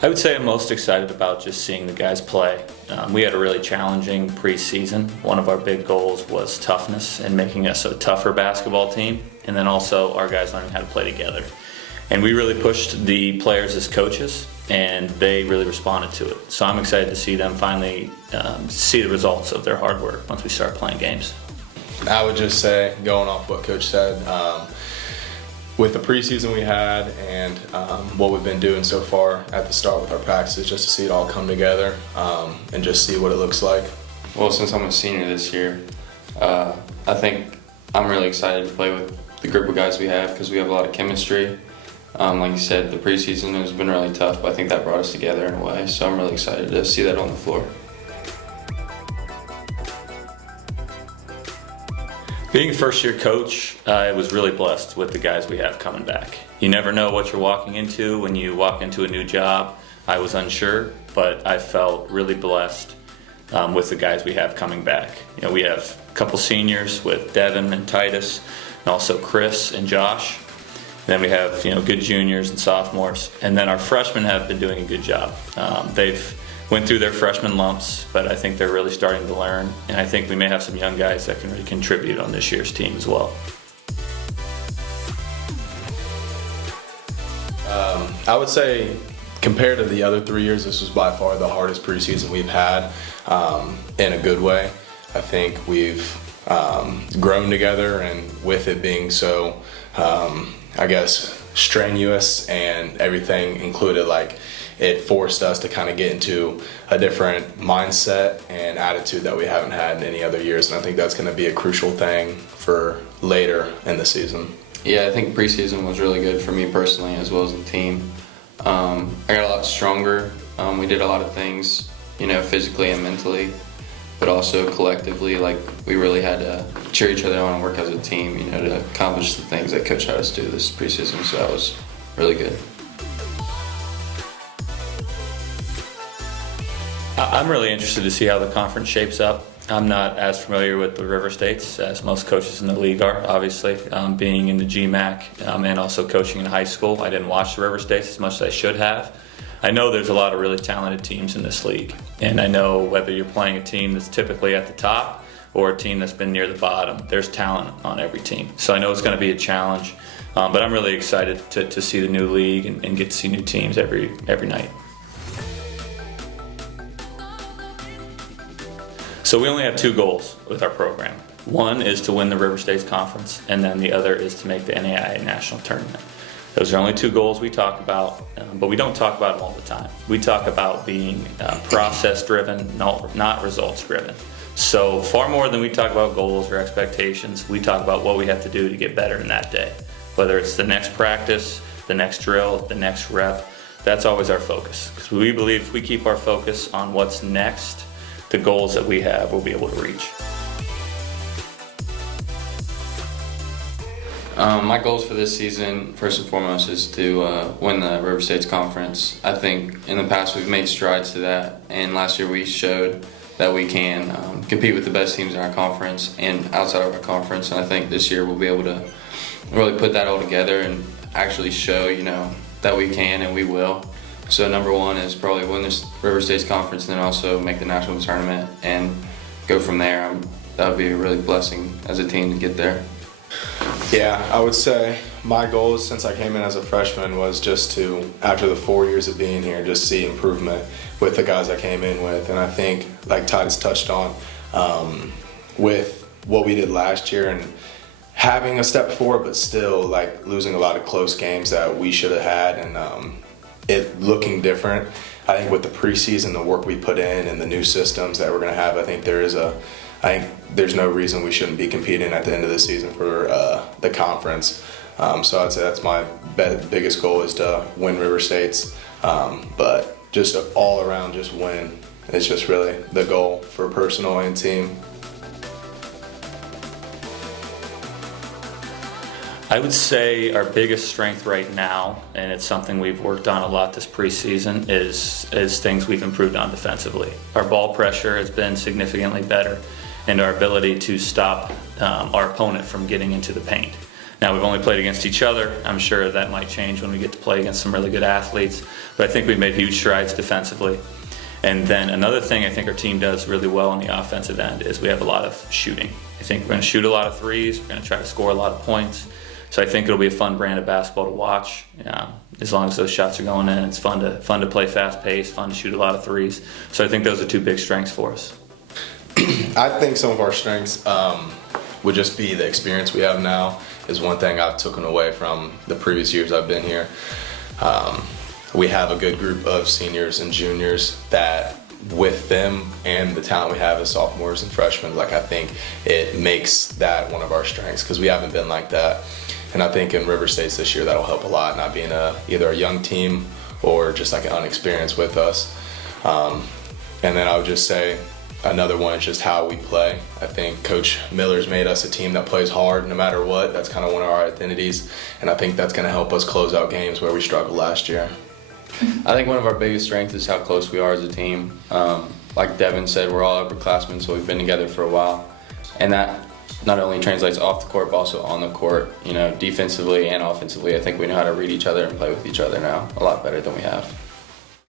I would say I'm most excited about just seeing the guys play. We had a really challenging preseason. One of our big goals was toughness and making us a tougher basketball team, and then also our guys learning how to play together. And we really pushed the players as coaches, and they really responded to it. So I'm excited to see them finally see the results of their hard work once we start playing games. I would just say, going off what Coach said, with the preseason we had and what we've been doing so far at the start with our practices, just to see it all come together and just see what it looks like. Well, since I'm a senior this year, I think I'm really excited to play with the group of guys we have because we have a lot of chemistry. Like you said, the preseason has been really tough, but I think that brought us together in a way, so I'm really excited to see that on the floor. Being a first-year coach, I was really blessed with the guys we have coming back. You never know what you're walking into when you walk into a new job. I was unsure, but I felt really blessed with the guys we have coming back. You know, we have a couple seniors with Devin and Titus, and also Chris and Josh. Then we have, good juniors and sophomores, and then our freshmen have been doing a good job. They've went through their freshman lumps, but I think they're really starting to learn, and I think we may have some young guys that can really contribute on this year's team as well. I would say, compared to the other 3 years, this was by far the hardest preseason we've had in a good way. I think we've grown together, and with it being so, strenuous and everything included, it forced us to kind of get into a different mindset and attitude that we haven't had in any other years, and I think that's going to be a crucial thing for later in the season. Yeah, I think preseason was really good for me personally as well as the team. I got a lot stronger. We did a lot of things, physically and mentally, but also collectively, we really had to cheer each other on and work as a team, to accomplish the things that Coach had us do this preseason, so that was really good. I'm really interested to see how the conference shapes up. I'm not as familiar with the River States as most coaches in the league are, obviously, being in the GMAC and also coaching in high school. I didn't watch the River States as much as I should have. I know there's a lot of really talented teams in this league, and I know whether you're playing a team that's typically at the top or a team that's been near the bottom, there's talent on every team. So I know it's going to be a challenge, but I'm really excited to see the new league and get to see new teams every night. So we only have two goals with our program. One is to win the River States Conference, and then the other is to make the NAIA National Tournament. Those are only two goals we talk about, but we don't talk about them all the time. We talk about being process-driven, not results-driven. So far more than we talk about goals or expectations, we talk about what we have to do to get better in that day. Whether it's the next practice, the next drill, the next rep, that's always our focus. Because we believe if we keep our focus on what's next, the goals that we have we'll be able to reach. My goals for this season, first and foremost, is to win the River States Conference. I think in the past we've made strides to that, and last year we showed that we can compete with the best teams in our conference and outside of our conference, and I think this year we'll be able to really put that all together and actually show, that we can and we will. So number one is probably win this River States Conference and then also make the national tournament and go from there. That would be a really blessing as a team to get there. Yeah, I would say my goals since I came in as a freshman was just to, after the 4 years of being here, just see improvement with the guys I came in with. And I think, like Titus touched on, with what we did last year and having a step forward, but still losing a lot of close games that we should have had, and it looking different. I think with the preseason, the work we put in and the new systems that we're going to have, I think there's no reason we shouldn't be competing at the end of the season for the conference. So I'd say that's my biggest goal, is to win River States, but just all around just win. It's just really the goal for personal and team. I would say our biggest strength right now, and it's something we've worked on a lot this preseason, is things we've improved on defensively. Our ball pressure has been significantly better, and our ability to stop our opponent from getting into the paint. Now we've only played against each other. I'm sure that might change when we get to play against some really good athletes, but I think we've made huge strides defensively. And then another thing I think our team does really well on the offensive end is we have a lot of shooting. I think we're going to shoot a lot of threes. We're going to try to score a lot of points. So I think it'll be a fun brand of basketball to watch. As long as those shots are going in, it's fun to play fast paced, fun to shoot a lot of threes. So I think those are two big strengths for us. I think some of our strengths would just be the experience we have now is one thing I've taken away from the previous years I've been here. We have a good group of seniors and juniors that with them and the talent we have as sophomores and freshmen, like I think it makes that one of our strengths because we haven't been like that. And I think in River States this year that'll help a lot, not being either a young team or just like an unexperienced with us. And then I would just say another one is just how we play. I think Coach Miller's made us a team that plays hard no matter what. That's kind of one of our identities. And I think that's going to help us close out games where we struggled last year. I think one of our biggest strengths is how close we are as a team. Like Devin said, we're all upperclassmen, so we've been together for a while. And that not only translates off the court, but also on the court. Defensively and offensively, I think we know how to read each other and play with each other now a lot better than we have.